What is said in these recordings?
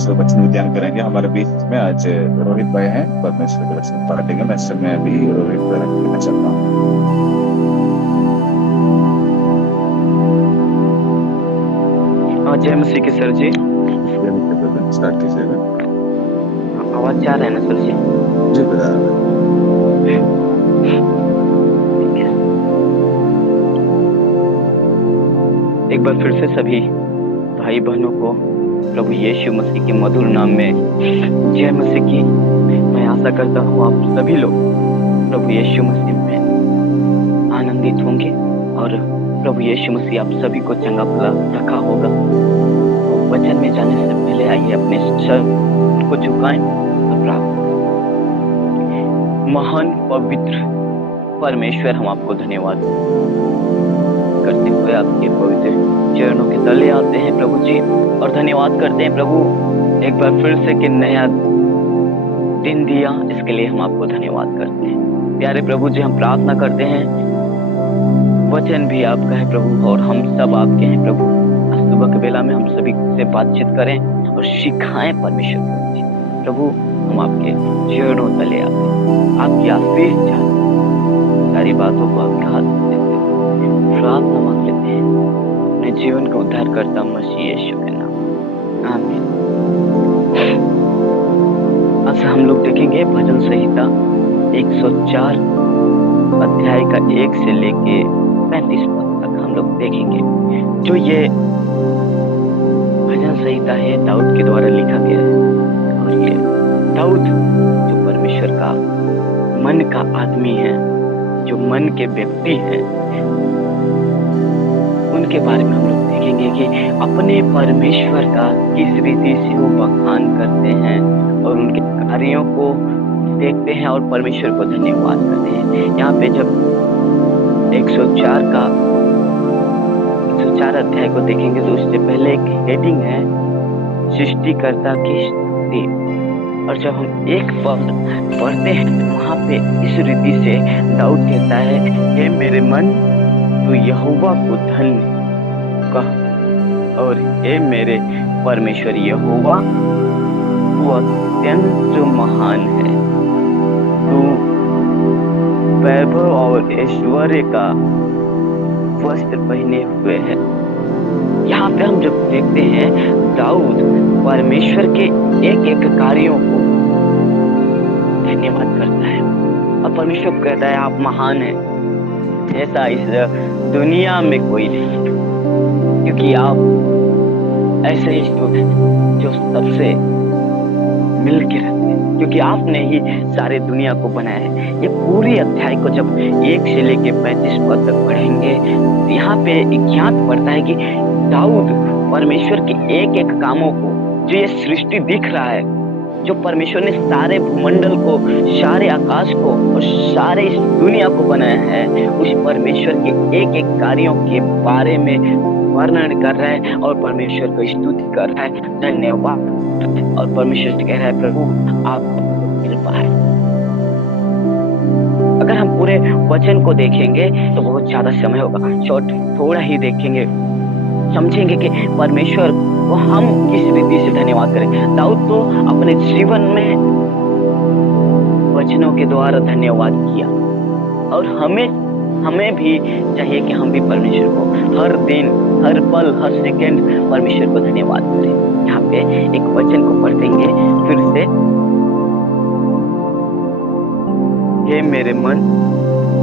परमेश्वर वचन में ध्यान करेंगे। हमारे बीच में आज रोहित भाई हैं, परमेश्वर के वचन पढ़ेंगे। मैं समय अभी रोहित भाई लेना चाहता हूँ। जय मसीह के सर जी। स्टार्ट कीजिएगा। आवाज जा रहा है ना सर जी? जी बता। एक बार फिर से सभी भाई बहनों को प्रभु यीशु मसीह के मधुर नाम में जय मसीह की। मैं आशा करता हूँ आप सभी लोग प्रभु यीशु मसीह में आनंदित होंगे और प्रभु यीशु मसीह आप सभी को चंगा भला रखा होगा। तो वचन में जाने से पहले आइए अपने सर को झुकाएं और प्रार्थना। महान पवित्र परमेश्वर, हम आपको धन्यवाद करते हुए आपके पवित्र चरणों के तले आते हैं प्रभु जी, और धन्यवाद करते हैं प्रभु एक बार फिर से कि नया दिन दिया, इसके लिए हम आपको धन्यवाद करते हैं। प्यारे प्रभु जी, हम प्रार्थना करते हैं वचन भी आपका है प्रभु और हम सब आपके हैं प्रभु। आज सुबह के बेला में हम सभी से बातचीत करें और सिखाएं परमेश्वर प्रभु। हम आपके चरणों तले आते हैं, आपकी आशीष चाहते हैं, सारी बातों को आपके हाथ में देते हैं। प्रार्थना मांग लेते हैं अपने जीवन का उद्धार करता मसीह यीशु के नाम, आमीन। आज हम लोग देखेंगे भजन संहिता 104 अध्याय का 1 से लेके 35 पद तक हम लोग देखेंगे। जो ये भजन संहिता है दाऊद के द्वारा लिखा गया है, और ये दाऊद जो परमेश्वर का मन का आदमी है, जो मन के व्यक्ति हैं, उनके बारे में हम लोग देखेंगे कि अपने परमेश्वर का किस रीति से वो बखान करते हैं और उनके कार्यों को देखते हैं और परमेश्वर को धन्यवाद करते हैं। यहाँ पे जब 104 अध्याय को देखेंगे तो उससे पहले एक हेडिंग है सृष्टिकर्ता की स्तुति, और जब हम एक पद पढ़ते हैं तो वहाँ पे इस रीति से दाऊद कहता है, हे मेरे मन तू यहोवा को धन्य कह, और हे मेरे परमेश्वर यहोवा तू अत्यंत महान है, तू वैभव और ऐश्वर्य का वस्त्र पहने हुए है। यहाँ पे हम जब देखते हैं दाऊद परमेश्वर के एक एक कार्यों को धन्यवाद करता है और परमेश्वर को कहता है आप महान हैं, ऐसा इस दुनिया में कोई नहीं, क्योंकि आप ऐसे ही जो सबसे मिल के रहते हैं, क्योंकि आपने ही सारे दुनिया को बनाया है। ये पूरी अध्याय को जब 1 से लेके 35 पद तक पढ़ेंगे तो यहाँ पे ज्ञात पड़ता है कि दाऊद परमेश्वर के एक एक कामों को, जो ये सृष्टि दिख रहा है, जो परमेश्वर ने सारे भूमंडल को, सारे आकाश को और सारे इस दुनिया को बनाया है, उस परमेश्वर के एक एक कार्यों के बारे में वर्णन कर रहा है और परमेश्वर को स्तुति कर रहा है, धन्यवाद। और परमेश्वर से कह रहा है प्रभु आप कृपा है। अगर हम पूरे वचन को देखेंगे तो बहुत ज्यादा समय होगा, शॉर्ट थोड़ा ही देखेंगे, समझेंगे कि परमेश्वर को हम किस रीति से धन्यवाद करें। दाऊद तो अपने जीवन में वचनों के द्वारा धन्यवाद किया, और हमें भी चाहिए कि हम भी परमेश्वर को हर दिन, हर पल, हर सेकंड परमेश्वर को धन्यवाद करें। यहाँ पे एक वचन को पढ़ेंगे फिर से, हे मेरे मन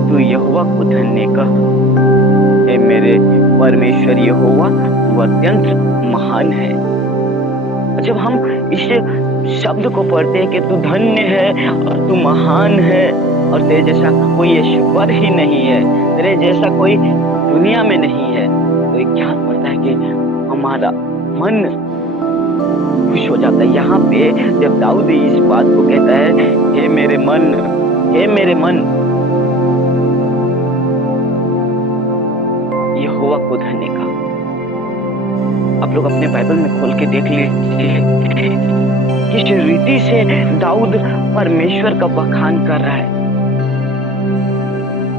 तू यहोवा को धन्य कह, हे मेरे परमेश्वर यहोवा तू अत्यंत महान है। जब हम इस शब्द को पढ़ते हैं कि तू धन्य है और तू महान है और तेरे जैसा कोई ईश्वर ही नहीं है, तेरे जैसा कोई दुनिया में नहीं है, तो एक ज्ञान पड़ता है कि हमारा मन खुश हो जाता है। यहाँ पे जब दाऊद इस बात को कहता है, हे मेरे मन, हे मेरे मन यहोवा को धन्य कहा। आप लोग अपने बाइबल में खोल के देख लीजिए किस रीति से दाऊद परमेश्वर का बखान कर रहा है।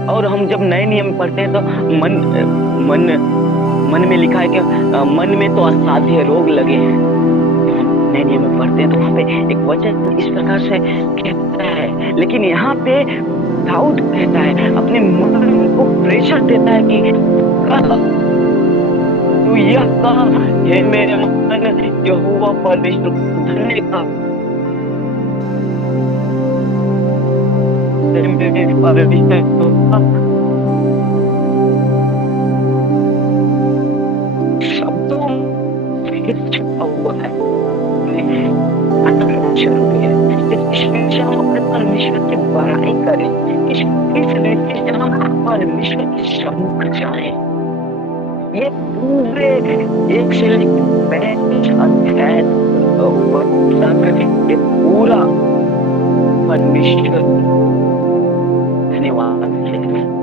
और हम जब नए नियम पढ़ते हैं तो मन में लिखा है कि मन में तो असाध्य रोग लगे हैं, नए नियम में पढ़ते हैं तो वहां पे एक वचन इस प्रकार से कहता है, लेकिन यहाँ पे दाऊद कहता है, अपने मन को प्रेशर देता है कि तू यह कहा, हे मेरे मन यहोवा परमेश्वर को धन्य का, हे मेरे परमेश्वर को शब्दों में छुपा हुआ है, शुरू है। इसलिए हम अपने परमेश्वर की बड़ाई करें, इसलिए हम परमेश्वर के सम्मुख जाएं। ये पूरे 1 से लेकर 35 अध्याय ये पूरा परमेश्वर धन्यवाद,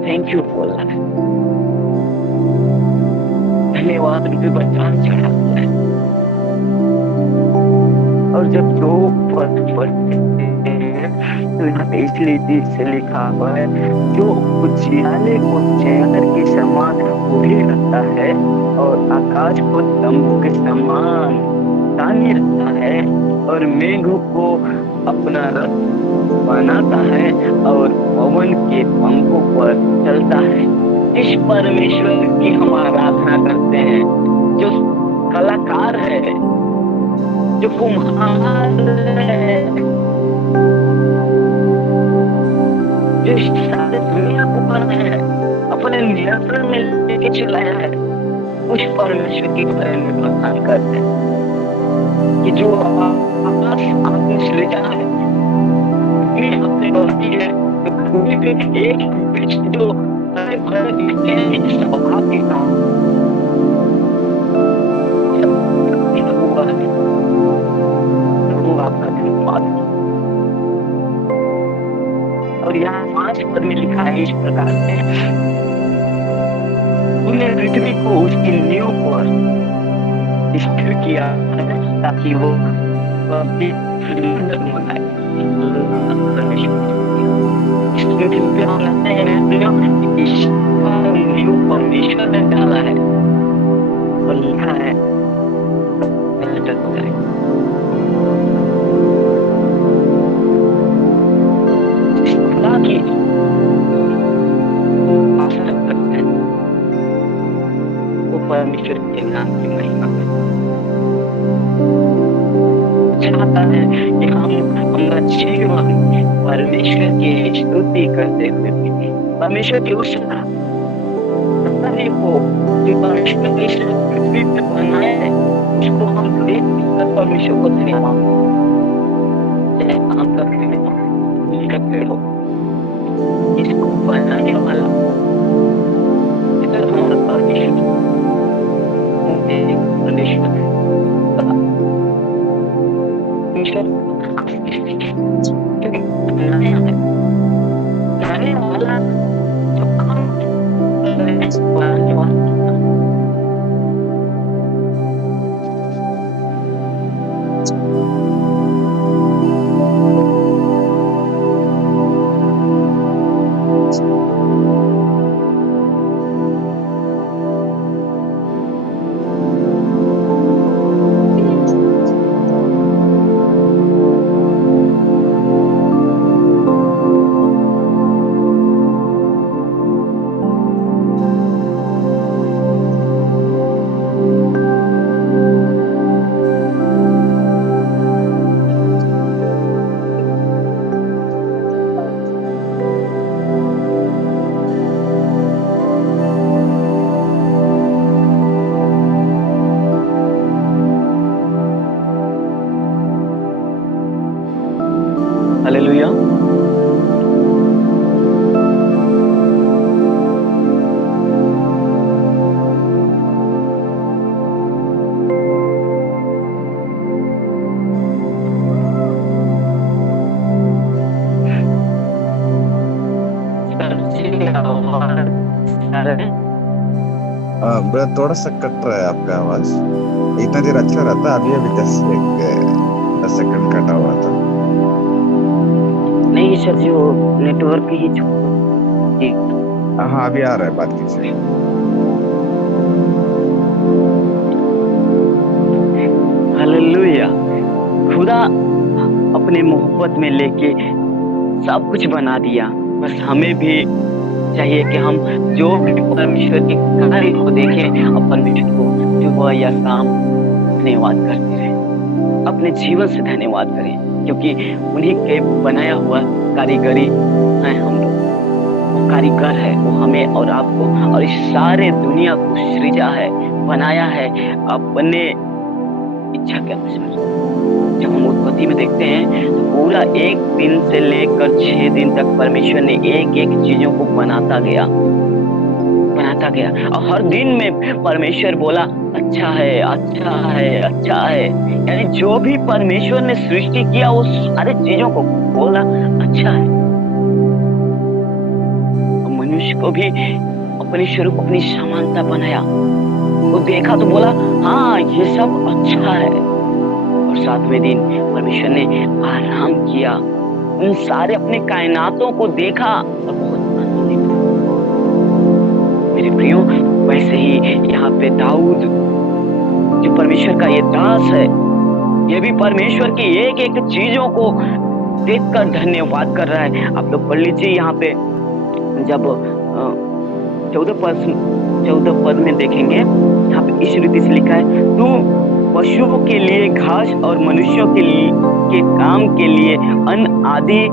थैंक यू फॉर लाइफ, धन्यवाद रूपी बलिदान चढ़ा हुआ है। और जब दो पद पढ़ते हैं तो यहाँ पे इसलिए से लिखा हुआ है, जो उजियाले को चैनर के समान उड़े रहता है और आकाश को तंबू के समान ताने रखता है और मेघ को अपना रथ बनाता है और पवन के पंखों पर चलता है। इस परमेश्वर की हम आराधना करते हैं, जो कलाकार है, जो कुम्हार है, जो सारे दुनिया को बना है, अपने नियंत्रण में लेके चलाया है, उस परमेश्वर की बारे में बखान करते हैं कि जो आकाश आपने सृजा है, अपने बस्ती है, तो एक बीच जो हरे भरे दिखते हैं, स्वभाव के काम आपका धन्यवाद। और यहाँ 5 पद में लिखा है इस प्रकार से, तूने पृथ्वी को उसकी नींव पर स्थिर किया ताकि वो परमेश्वर ने डाला है और लिखा है की आशा करते हैं, वो परमेश्वर के नाम की महिमा चाहता है कि हम हमारा जीवन परमेश्वर की स्तुति करते हुए परमेश्वर की उस कार्य को जो परमेश्वर ने इस पृथ्वी पे बनाया है उसको हम देख कर परमेश्वर को धन्यवाद, चाहे काम करते हो इसको बनाने वाला हमारा परमेश्वर बनाने वाला जो काम बनाने वाला हालेलुया। थोड़ा सा कट रहा है आपका आवाज, इतना देर अच्छा रहता, अभी अभी 10 सेकंड कटा हुआ था। नहीं सर, जो नेटवर्क ही हाँ अभी आ रहा है, बात कीजिए। हालेलुया। खुदा अपने मोहब्बत में लेके सब कुछ बना दिया। बस हमें भी चाहिए कि हम जो भी परमेश्वर के कार्य को देखें और परमेश्वर को सुबह या शाम धन्यवाद करते रहें, अपने जीवन से धन्यवाद करें, क्योंकि उन्हीं के बनाया हुआ कारीगरी है हम लोग। वो कारीगर है, वो हमें और आपको और इस सारे दुनिया को सृजा है, बनाया है अपने इच्छा के अनुसार। जब हम उत्पत्ति में देखते हैं तो पूरा एक दिन से लेकर 6 दिन तक परमेश्वर ने एक एक चीजों को बनाता गया और हर दिन में परमेश्वर बोला अच्छा है, अच्छा है, अच्छा है। यानी जो भी परमेश्वर ने सृष्टि किया वो सारे चीजों को बोला अच्छा है। और मनुष्य को भी अपने स्वरूप अपनी समानता बनाया, वो देखा तो बोला हाँ ये सब अच्छा है। और 7वें दिन परमेश्वर ने आराम किया, उन सारे अपने कायनातों को देखा और बहुत आनंदित हुआ। मेरे प्रियो, वैसे ही यहाँ पे दाऊद जो परमेश्वर का ये दास है, ये भी परमेश्वर की एक एक चीजों को देखकर धन्यवाद कर रहा है। आप लोग पढ़ लीजिए यहाँ पे, जब 14 पद में देखेंगे, यहाँ पे इस रीति से लिखा है, तू पशुओं के लिए घास और मनुष्यों के काम के लिए अन्न आदि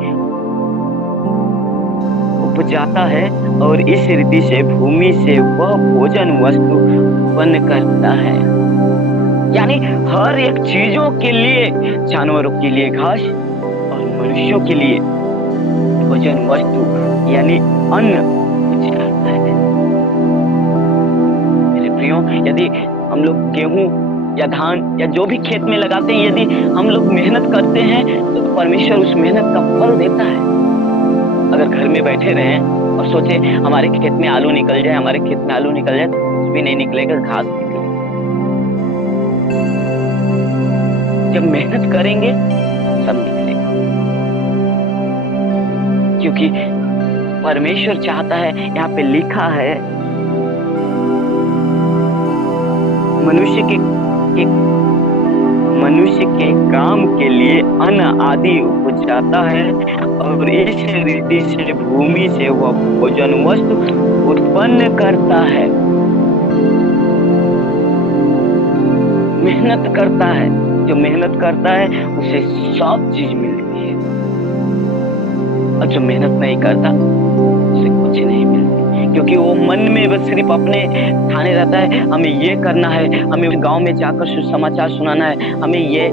उपजाता है और इस रीति से भूमि से वह भोजन वस्तु उत्पन्न करता है। यानी हर एक चीजों के लिए, जानवरों के लिए घास और मनुष्यों के लिए भोजन वस्तु यानी अन्न उपजाता है। मेरे प्रियो, यदि हम लोग गेहूं या धान या जो भी खेत में लगाते हैं, यदि हम लोग मेहनत करते हैं तो परमेश्वर उस मेहनत का फल देता है। अगर घर में बैठे रहें और सोचे हमारे खेत में आलू निकल जाए, हमारे खेत में आलू निकल जाए, तो कुछ भी नहीं निकलेगा, घास निकलेगा। जब मेहनत करेंगे सब निकलेगा, क्योंकि परमेश्वर चाहता है, यहाँ पे लिखा है मनुष्य के काम के लिए अन्न आदि उपजाता है और इस रीति से भूमि से वह भोजन वस्तु उत्पन्न करता है। मेहनत करता है, जो मेहनत करता है उसे सब चीज मिलती है, और जो मेहनत नहीं करता उसे कुछ नहीं मिलती, क्योंकि वो मन में बस सिर्फ अपने ठाने रहता है, हमें ये करना है, हमें गांव में जाकर सुसमाचार सुनाना है, हमें ये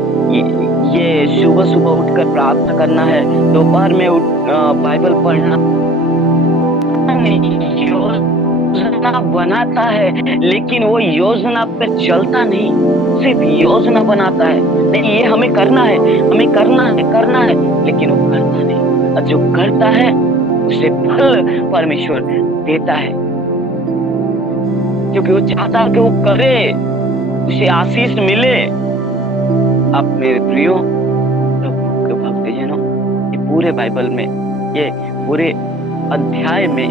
सुबह सुबह उठकर प्रार्थना करना है, दोपहर में बाइबल पढ़ना। योजना बनाता है लेकिन वो योजना पे चलता नहीं, सिर्फ योजना बनाता है, नहीं ये हमें करना है, हमें करना है, लेकिन वो करता नहीं। और जो करता है उसे फल परमेश्वर देता है, क्योंकि वो चाहता है कि वो करे, उसे आशीष मिले। अब मेरे प्रियो भक्तजनों, ये पूरे बाइबल में, ये पूरे अध्याय में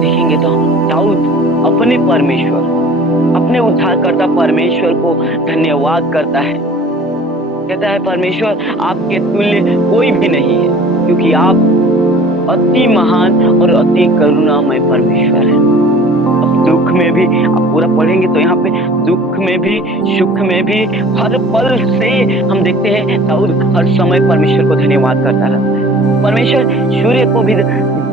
देखेंगे तो दाऊद अपने परमेश्वर, अपने उद्धारकर्ता परमेश्वर को धन्यवाद करता है। कहता है परमेश्वर आपके तुल्य कोई भी नहीं है, क्योंकि आप अति महान और अति करुणामय परमेश्वर है। अब दुख में भी आप पूरा पढ़ेंगे तो यहाँ पे दुख में भी सुख में भी हर पल से हम देखते हैं दाऊद हर समय परमेश्वर को धन्यवाद करता रहता है। परमेश्वर सूर्य को भी,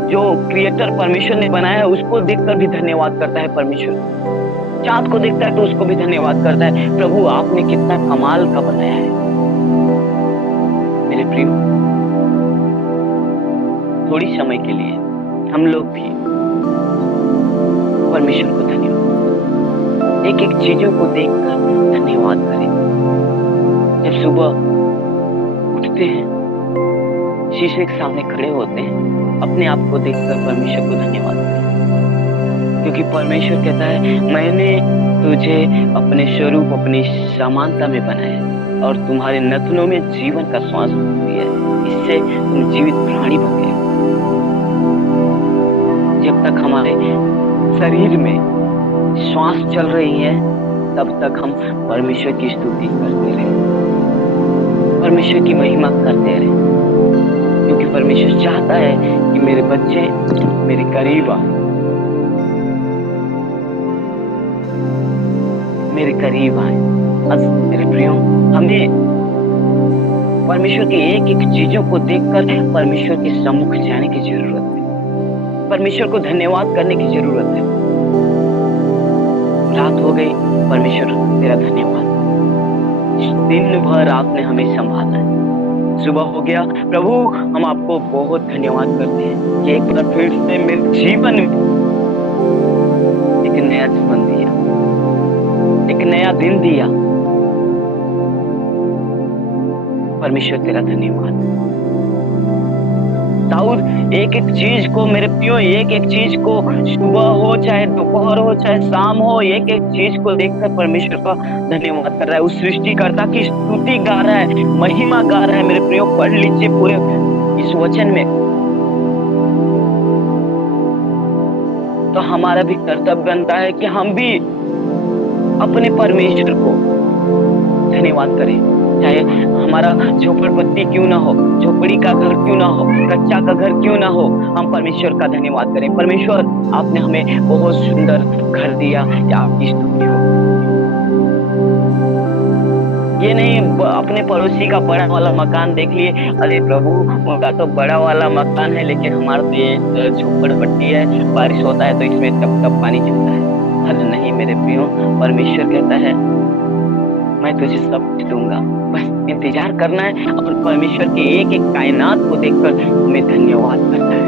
जो क्रिएटर परमेश्वर ने बनाया है, उसको देखकर भी धन्यवाद करता है परमेश्वर। चांद को देखता है तो उसको भी धन्यवाद करता है, प्रभु आपने कितना कमाल का बनाया है। मेरे प्रिय, थोड़ी समय के लिए हम लोग भी परमेश्वर को धन्यवाद, एक एक चीजों को देखकर धन्यवाद करें। जब सुबह उठते हैं, शीशे के सामने खड़े होते हैं, अपने आप को देखकर परमेश्वर को धन्यवाद करें, क्योंकि परमेश्वर कहता है मैंने तुझे अपने स्वरूप, अपनी समानता में बनाया और तुम्हारे नथनों में जीवन का श्वास दिया, इससे तुम जीवित प्राणी बन गए। जब तक हमारे शरीर में श्वास चल रही है तब तक हम परमेश्वर की स्तुति करते रहे। परमेश्वर की महिमा करते रहे, क्योंकि परमेश्वर चाहता है कि मेरे बच्चे मेरे करीब आए, मेरे करीब आए। बस मेरे प्रियो, हमें परमेश्वर की एक एक चीजों को देखकर परमेश्वर के सम्मुख जाने की जरूरत है, परमेश्वर को धन्यवाद करने की जरूरत है। रात हो गई, परमेश्वर तेरा धन्यवाद, दिन भर आपने हमें संभाला है। सुबह हो गया, प्रभु हम आपको बहुत धन्यवाद करते हैं कि एक बार फिर से मेरे जीवन में एक नया जीवन दिया, एक नया दिन दिया। परमेश्वर तेरा धन्यवाद। दाऊद एक एक चीज को, मेरे प्रियो, एक एक चीज को, सुबह हो चाहे दोपहर हो चाहे शाम हो, एक एक चीज को देखकर परमेश्वर का धन्यवाद कर रहा है। उस सृष्टिकर्ता की स्तुति गा रहा है, महिमा गा रहा है। मेरे प्रियो, पढ़ लीजिए पूरे इस वचन में। तो हमारा भी कर्तव्य बनता है कि हम भी अपने परमेश्वर को धन्यवाद करें, चाहे हमारा झोपड़पट्टी क्यों ना हो, झोपड़ी का घर क्यों ना हो, कच्चा का घर क्यों ना हो, हम परमेश्वर का धन्यवाद करें। परमेश्वर आपने हमें बहुत सुंदर घर दिया, या आपकी स्तुति हो। ये नहीं अपने पड़ोसी का बड़ा वाला मकान देख लिए, अरे प्रभु उनका तो बड़ा वाला मकान है, लेकिन हमारा तो ये झोपड़पट्टी है, बारिश होता है तो इसमें टप टप पानी चलता है। अरे नहीं मेरे प्रियो, परमेश्वर कहता है मैं तुझे सब कुछ दूंगा, बस इंतजार करना है। और परमेश्वर के एक एक कायनात को देखकर हमें धन्यवाद करना है।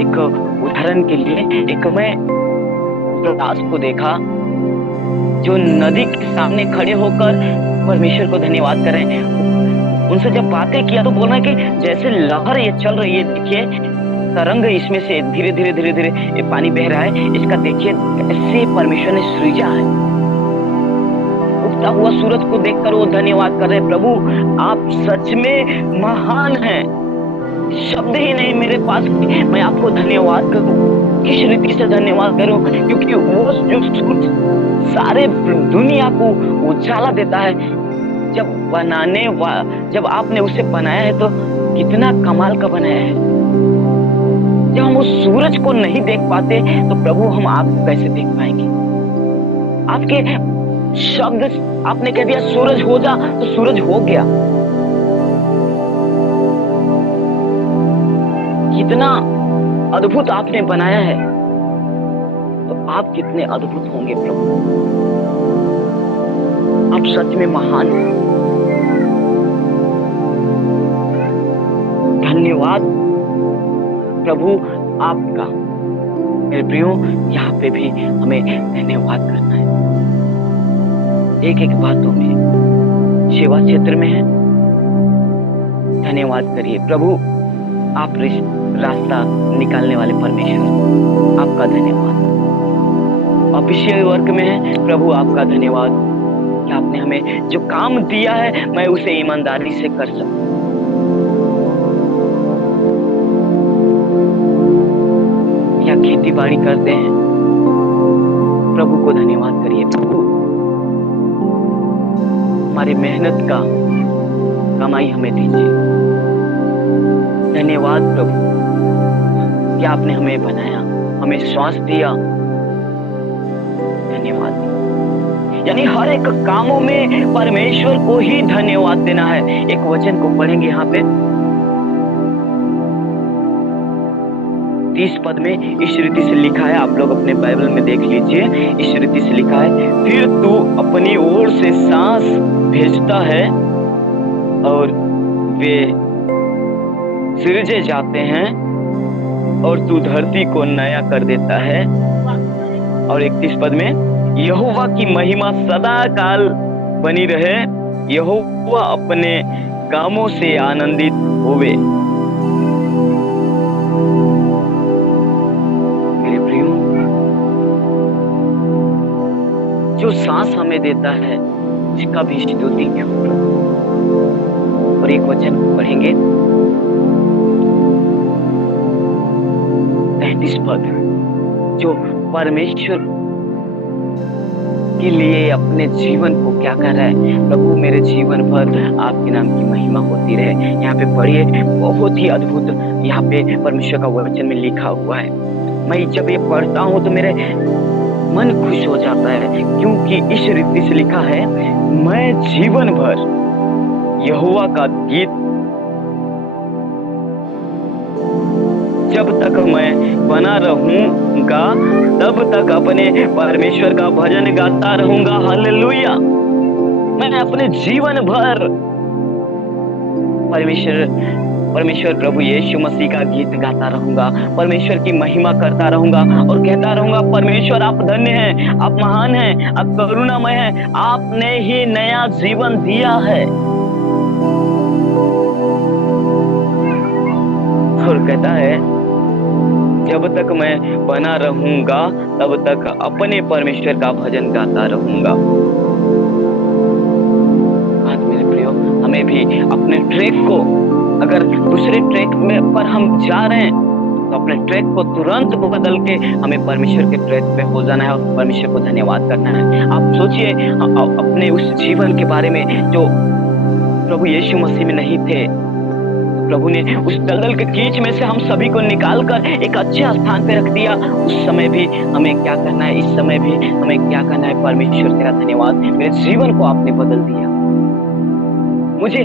एक उदाहरण के लिए, एक मैं दास को देखा जो नदी के सामने खड़े होकर परमेश्वर को धन्यवाद कर रहे हैं। उनसे जब बातें किया तो बोल रहे हैं कि जैसे लहर ये चल रही है, देखिए तरंग इसमें से धीरे धीरे धीरे धीरे ये पानी बह रहा है, इसका देखिए कैसे परमेश्वर ने सृजा है। उगता हुआ सूरज को देखकर वो धन्यवाद कर रहे हैं, प्रभु आप सच में महान हैं, शब्द ही नहीं मेरे पास, मैं आपको धन्यवाद करूं, किस रीति से धन्यवाद करूं, क्योंकि वो जो सूरज सारे दुनिया को उजाला देता है। जब आपने उसे बनाया है तो कितना कमाल का बनाया है। जब हम उस सूरज को नहीं देख पाते तो प्रभु हम आपको कैसे देख पाएंगे। आपके शब्द, आपने कह दिया सूरज हो जा तो सूरज हो गया। कितना अद्भुत आपने बनाया है, तो आप कितने अद्भुत होंगे प्रभु। आप सच में महान हैं। धन्यवाद प्रभु आपका। मेरे प्रियो, यहाँ पे भी हमें धन्यवाद करना है। एक एक बातों में, सेवा क्षेत्र में है, धन्यवाद करिए। प्रभु आप रास्ता निकालने वाले परमेश्वर, आपका धन्यवाद। ऑफिशियल वर्क में है, प्रभु आपका धन्यवाद कि आपने हमें जो काम दिया है मैं उसे ईमानदारी से कर सकूं। या खेती बाड़ी करते हैं, प्रभु को धन्यवाद करिए। प्रभु हमारी मेहनत का कमाई हमें दीजिए। धन्यवाद प्रभु कि आपने हमें बनाया, हमें श्वास दिया। धन्यवाद। यानी हर एक कामों में परमेश्वर को ही धन्यवाद देना है। एक वचन को पढ़ेंगे यहाँ पे 30 पद में इस रीति से लिखा है, आप लोग अपने बाइबल में देख लीजिए। इस रीति से लिखा है, फिर तू अपनी ओर से सांस भेजता है और वे सिरजे जाते हैं, और तू धरती को नया कर देता है। और 31 पद में, यहोवा की महिमा सदा काल बनी रहे, यहोवा अपने कामों से आनंदित होवे। मेरे प्रियो, जो सांस हमें देता है उसका भी स्तुति क्यों। और एक वचन पढ़ेंगे 33 पद, जो परमेश्वर आपके लिए अपने जीवन को क्या कर रहा है। प्रभु मेरे जीवन भर आपके नाम की महिमा होती रहे। यहाँ पे पढ़िए, बहुत ही अद्भुत यहाँ पे परमेश्वर का वचन में लिखा हुआ है। मैं जब ये पढ़ता हूँ तो मेरे मन खुश हो जाता है, क्योंकि इस रीति से लिखा है, मैं जीवन भर यहोवा का गीत, जब तक मैं बना रहूंगा तब तक अपने परमेश्वर का भजन गाता रहूंगा। हालेलुया। मैं अपने जीवन भर परमेश्वर प्रभु यीशु मसीह का गीत गाता रहूंगा, परमेश्वर की महिमा करता रहूंगा और कहता रहूंगा, परमेश्वर आप धन्य हैं, आप महान हैं, आप करुणामय हैं, आपने ही नया जीवन दिया है। और कहता है, जब तक मैं बना रहूंगा तब तक अपने परमेश्वर का भजन गाता रहूंगा। आज मेरे प्रियो, हमें भी अपने ट्रैक को, अगर दूसरे ट्रैक में पर हम जा रहे हैं तो अपने ट्रैक को तुरंत बदल के हमें परमेश्वर के ट्रैक पे हो जाना है और परमेश्वर को धन्यवाद करना है। आप सोचिए अपने उस जीवन के बारे में जो प्रभु यीशु मसीह में नहीं थे, प्रभु ने उस दलदल के कीच में से हम सभी को निकाल कर एक अच्छे स्थान पे रख दिया। उस समय भी हमें क्या करना है, इस समय भी हमें क्या करना है, परमेश्वर तेरा धन्यवाद, मेरे जीवन को आपने बदल दिया, मुझे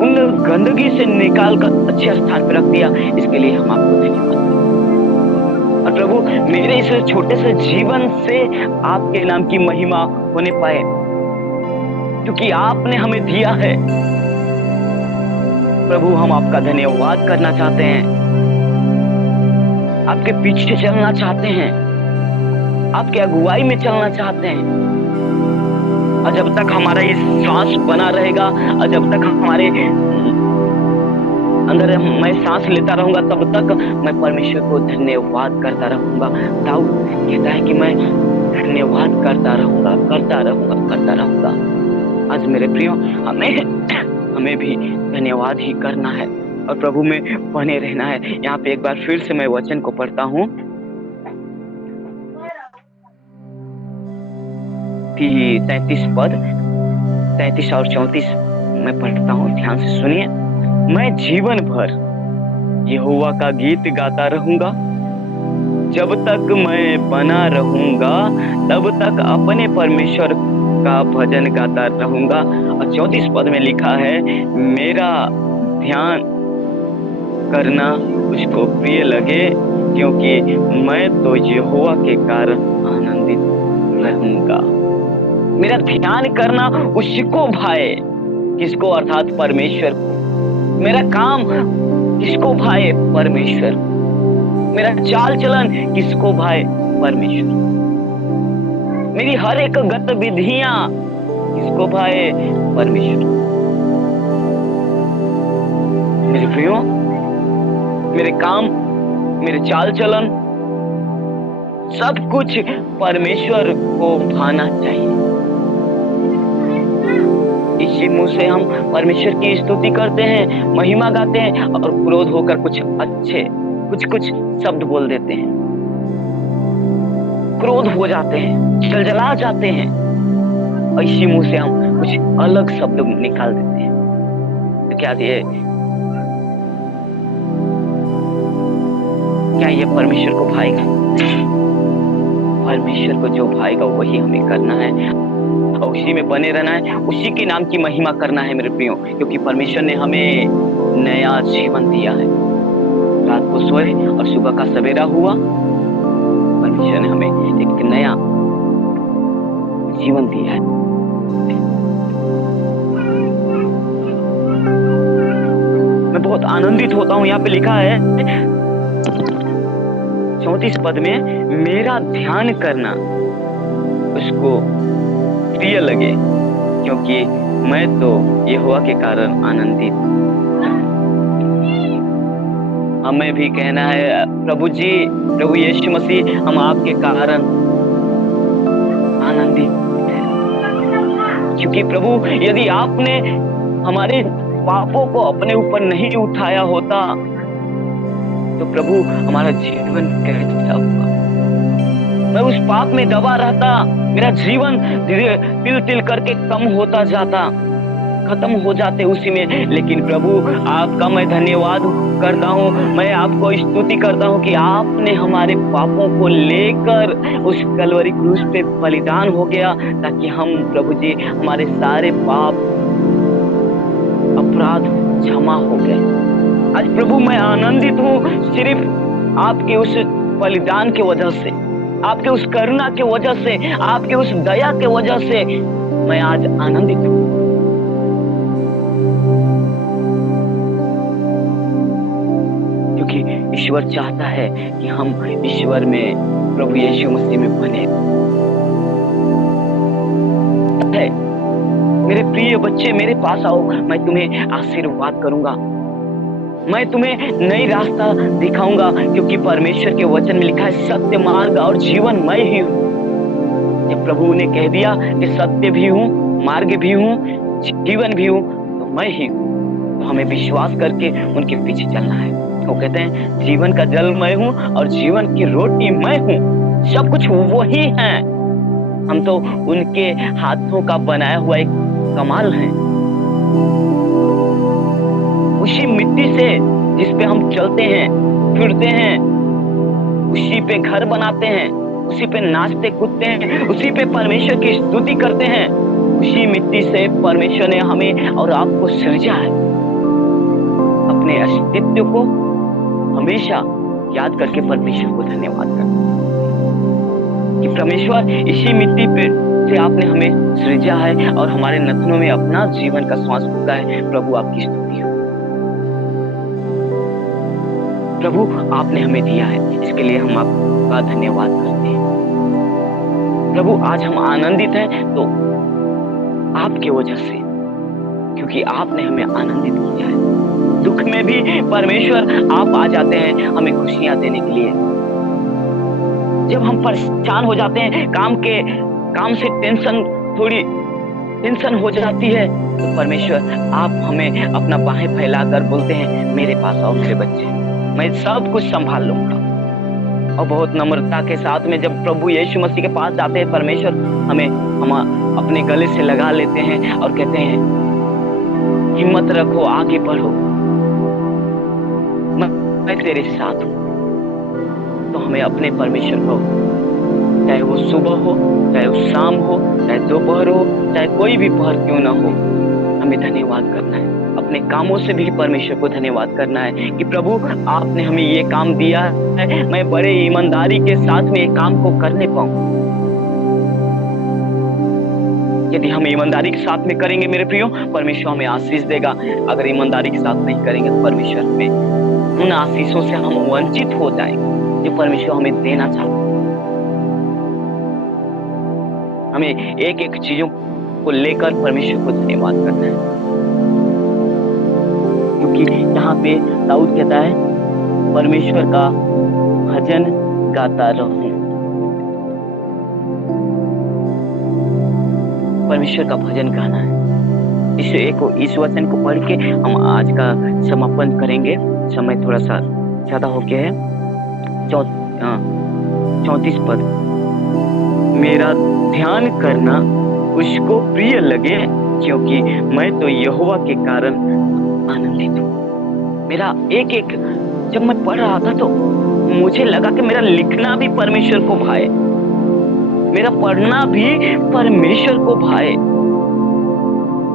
उन गंदगी से निकाल कर अच्छे स्थान पे रख दिया, इसके लिए हम आपको धन्यवाद करते। और प्रभु मेरे इस छोटे से जीवन से आपके नाम की महिमा होने पाए, क्योंकि आपने हमें दिया है। प्रभु हम आपका धन्यवाद करना चाहते हैं, आपके पीछे चलना चाहते हैं, आपके अगुवाई में चलना चाहते हैं। और जब तक हमारा ये सांस बना रहेगा और जब तक हमारे अंदर मैं सांस लेता रहूंगा तब तक मैं परमेश्वर को धन्यवाद करता रहूंगा। दाऊद कहता है कि मैं धन्यवाद करता रहूंगा, करता रहूंगा, करता रहूंगा। आज मेरे प्रियो, हमें भी धन्यवाद ही करना है और प्रभु में बने रहना है। यहाँ पे एक बार फिर से मैं वचन को पढ़ता हूँ, 33 पद, 33 और 34 मैं पढ़ता हूँ, ध्यान से सुनिए। मैं जीवन भर यहोवा का गीत गाता रहूंगा, जब तक मैं बना रहूंगा तब तक अपने परमेश्वर का भजन गाता रहूंगा। और 34 पद में लिखा है, मेरा ध्यान करना उसको प्रिय लगे, क्योंकि मैं तो यहोवा के कारण आनंदित रहूंगा। मेरा ध्यान करना उसको भाए, किसको? अर्थात परमेश्वर को। मेरा काम किसको भाए? परमेश्वर। मेरा चाल चलन किसको भाए? परमेश्वर। मेरी हर एक गतिविधियां किसको भाए? परमेश्वर। मेरे प्रियो, मेरे काम, मेरे चाल चलन, सब कुछ परमेश्वर को भाना चाहिए। इसी मुंह से हम परमेश्वर की स्तुति करते हैं, महिमा गाते हैं और क्रोध होकर कुछ अच्छे कुछ शब्द बोल देते हैं, क्रोध हो जाते हैं, जलजला जाते हैं और इसी मुंह से हम कुछ अलग शब्द निकाल देते हैं। तो क्या ये परमेश्वर को भाएगा? परमेश्वर को जो भाएगा वही हमें करना है और उसी में बने रहना है, उसी के नाम की महिमा करना है मेरे प्रियो, क्योंकि परमेश्वर ने हमें नया जीवन दिया है। रात को सोए और सुबह का सवेरा हुआ, परमेश्वर ने हमें एक नया जीवन दिया है। मैं बहुत आनंदित होता हूँ। यहाँ पे लिखा है 34 पद में, मेरा ध्यान करना उसको प्रिय लगे, क्योंकि मैं तो यहोवा के कारण आनंदित। हमें भी कहना है, प्रभु जी, प्रभु यीशु मसीह, हम आपके कारण आनंदित हैं, क्योंकि प्रभु यदि आपने हमारे पापों को अपने ऊपर नहीं उठाया होता तो प्रभु हमारा जीवन कैसा होगा? मैं उस पाप में दबा रहता, मेरा जीवन धीरे तिल तिल करके कम होता जाता, खत्म हो जाते उसी में। लेकिन प्रभु, आपका मैं धन्यवाद करता हूँ, मैं आपको स्तुति करता हूँ कि आपने हमारे पापों को लेकर उस कलवरी क्रूस पे बलिदान हो गया, ताकि हम प्रभु जी हमारे सारे पाप अपराध क्षमा हो गए। आज प्रभु मैं आनंदित हूँ, सिर्फ आपके उस बलिदान के वजह से, आपके उस करुणा के वजह से, आपके उस दया के वजह से मैं आज आनंदित हूँ। क्योंकि ईश्वर चाहता है कि हम ईश्वर में, प्रभु यीशु मसीह में बने। मेरे प्रिय बच्चे, मेरे पास आओ, मैं तुम्हें आशीर्वाद करूंगा, मैं तुम्हें नई रास्ता दिखाऊंगा, क्योंकि परमेश्वर के वचन में लिखा है सत्य, मार्ग और जीवन मैं ही हूँ। जब प्रभु ने कह दिया कि सत्य भी हूँ, मार्ग भी हूँ, जीवन भी हूँ, तो मैं ही हूँ, तो हमें विश्वास करके उनके पीछे चलना है। वो कहते हैं जीवन का जल मैं हूँ और जीवन की रोटी मैं हूँ, सब कुछ वही है। हम तो उनके हाथों का बनाया हुआ एक कमाल है। उसी मिट्टी से जिस पे हम चलते हैं, फिरते हैं, उसी पे घर बनाते हैं, उसी पे नाचते कूदते हैं, उसी पे परमेश्वर की स्तुति करते हैं। उसी मिट्टी से परमेश्वर ने हमें और आपको सृजा है। अपने अस्तित्व को हमेशा याद करके परमेश्वर को धन्यवाद करते कि परमेश्वर इसी मिट्टी पे से आपने हमें सृजा है और हमारे नथनों में अपना जीवन का श्वास फूंका है। प्रभु आपकी स्तुति हो। प्रभु आपने हमें दिया है, इसके लिए हम आपका धन्यवाद करते हैं। प्रभु आज हम आनंदित हैं तो आपके वजह से, क्योंकि आपने हमें आनंदित किया है। दुख में भी परमेश्वर आप आ जाते हैं हमें खुशियां देने के लिए। जब हम परेशान हो जाते हैं, काम से थोड़ी टेंशन हो जाती है, तो परमेश्वर आप हमें अपना बाहें फैलाकर बोलते हैं मेरे पास आओ मेरे बच्चे, मैं सब कुछ संभाल लूंगा। और बहुत नम्रता के साथ में जब प्रभु यीशु मसीह के पास जाते हैं, परमेश्वर हम अपने गले से लगा लेते हैं और कहते हैं हिम्मत रखो, आगे बढ़ो, मैं तेरे साथ हूं। तो हमें अपने परमेश्वर को, चाहे वो सुबह हो, चाहे वो शाम हो, चाहे दोपहर हो, चाहे कोई भी पहर क्यों ना हो, हमें धन्यवाद करना है। अपने कामों से भी परमेश्वर को धन्यवाद करना है कि प्रभु आपने हमें ये काम दिया है, मैं बड़े ईमानदारी के साथ में ये काम को करने पाऊं। यदि हम ईमानदारी के साथ में करेंगे मेरे प्रियो, परमेश्वर हमें आशीष देगा। अगर ईमानदारी के साथ नहीं करेंगे तो परमेश्वर हमें उन आशीषों से हम वंचित हो जाएंगे जो परमेश्वर हमें देना चाहता है। हमें एक एक चीजों को लेकर परमेश्वर को धन्यवाद करना है, क्योंकि यहाँ पे दाऊद कहता है परमेश्वर का भजन गाता रहूं। परमेश्वर का भजन गाना है। इस वचन को पढ़ के हम आज का समापन करेंगे। समय थोड़ा सा ज्यादा हो गया है। 34 पद, मेरा ध्यान करना उसको प्रिय लगे, क्योंकि मैं तो यहोवा के कारण आनंदित हूँ। मेरा एक जब मैं पढ़ रहा था तो मुझे लगा कि मेरा लिखना भी परमेश्वर को भाए, मेरा पढ़ना भी परमेश्वर को भाए,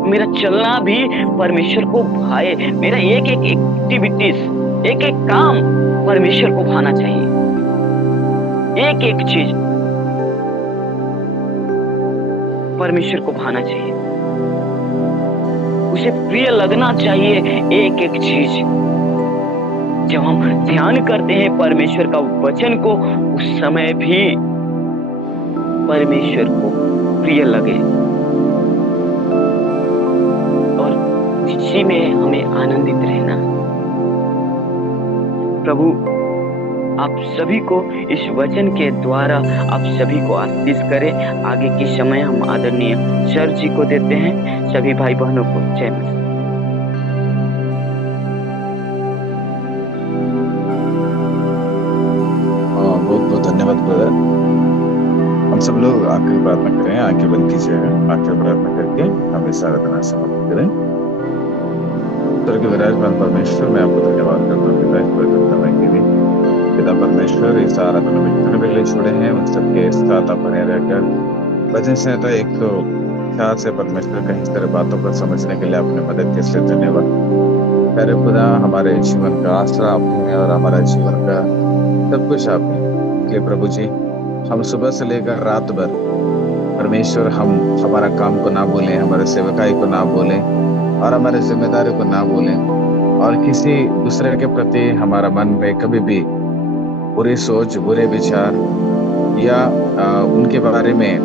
मेरा चलना भी परमेश्वर को भाए, मेरा एक एक्टिविटीज, एक काम परमेश्वर को भाना चाहिए। एक चीज परमेश्वर को भाना चाहिए, उसे प्रिय लगना चाहिए। एक चीज जब हम ध्यान करते हैं परमेश्वर का वचन को, उस समय भी परमेश्वर को प्रिय लगे और इसी में हमें आनंदित रहना। प्रभु आप सभी को इस वचन के द्वारा आप सभी को आशीष करें। आगे के समय हम आदरणीय सर जी को देते हैं, सभी भाई बहनों को जय मसीह। बहुत बहुत धन्यवाद ब्रदर। हम सब लोग आखिर प्रार्थना करें, आंखें बंद कीजिएगा। आखिर प्रार्थना करके हम इस आराधना समाप्त करें। स्वर्ग विराजमान परमेश्वर, मैं आपको धन्यवाद करता हूँ पिता इस पवित्र समय के लिए। पिता परमेश्वर, इस आराधना में जितने भी लोग जुड़े हैं उन सबके साथ आप बने रहकर भजन संहिता 104 से परमेश्वर कई सारे बातों को समझने के लिए आपने मदद की, इसलिए धन्यवाद। प्यारे खुदा, हमारे जीवन का आसरा आप हैं और हमारा जीवन का सब कुछ आप हैं। इसलिए प्रभु जी, हम सुबह से लेकर रात भर परमेश्वर हम हमारा काम को ना भूलें, हमारे सेवकाई को ना भूलें और हमारे जिम्मेदारी को ना भूलें, और किसी दूसरे के प्रति हमारा मन में कभी भी बुरी सोच, बुरे विचार या उनके बारे में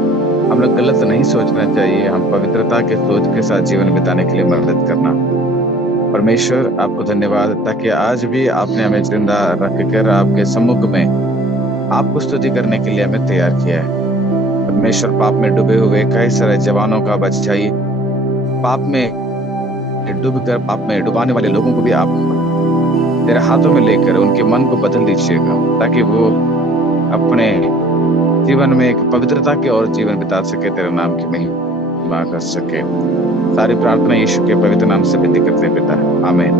हम लोग गलत नहीं सोचना चाहिए। हम पवित्रता के सोच के साथ जीवन बिताने के लिए मदद करना। परमेश्वर आपको धन्यवाद, ताकि आज भी आपने हमें जिंदा रखकर आपके सम्मुख में आपको स्तुति करने के लिए हमें तैयार किया है। परमेश्वर, पाप में डूबे हुए कई सारे जवानों का बचाइए। पाप में डूबकर पाप में डुबाने वाले लोगों को भी आप तेरे हाथों में लेकर उनके मन को बदल दीजिएगा, ताकि वो अपने जीवन में एक पवित्रता के और जीवन बिता सके, तेरे नाम की महिमा कर सके। सारी प्रार्थना यीशु के पवित्र नाम से विनती करते हैं पिता, आमीन।